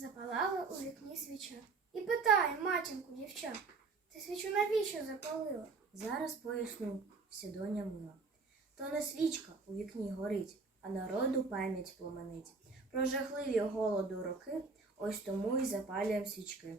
Запалала у вікні свіча. І питає матінку дівча, ти свічу навіщо запалила? Зараз поясню, сідоня мила. То не свічка у вікні горить, а народу пам'ять пломенить. Про жахливі голоду роки, ось тому й запалюєм свічки.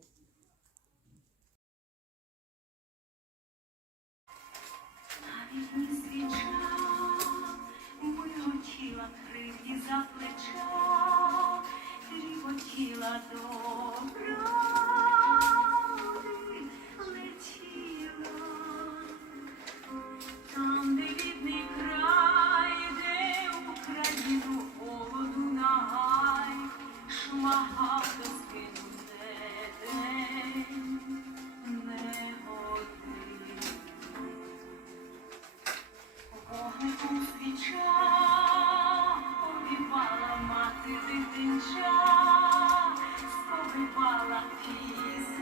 Вогником свіча обівала мати дитинча, while I'm peace.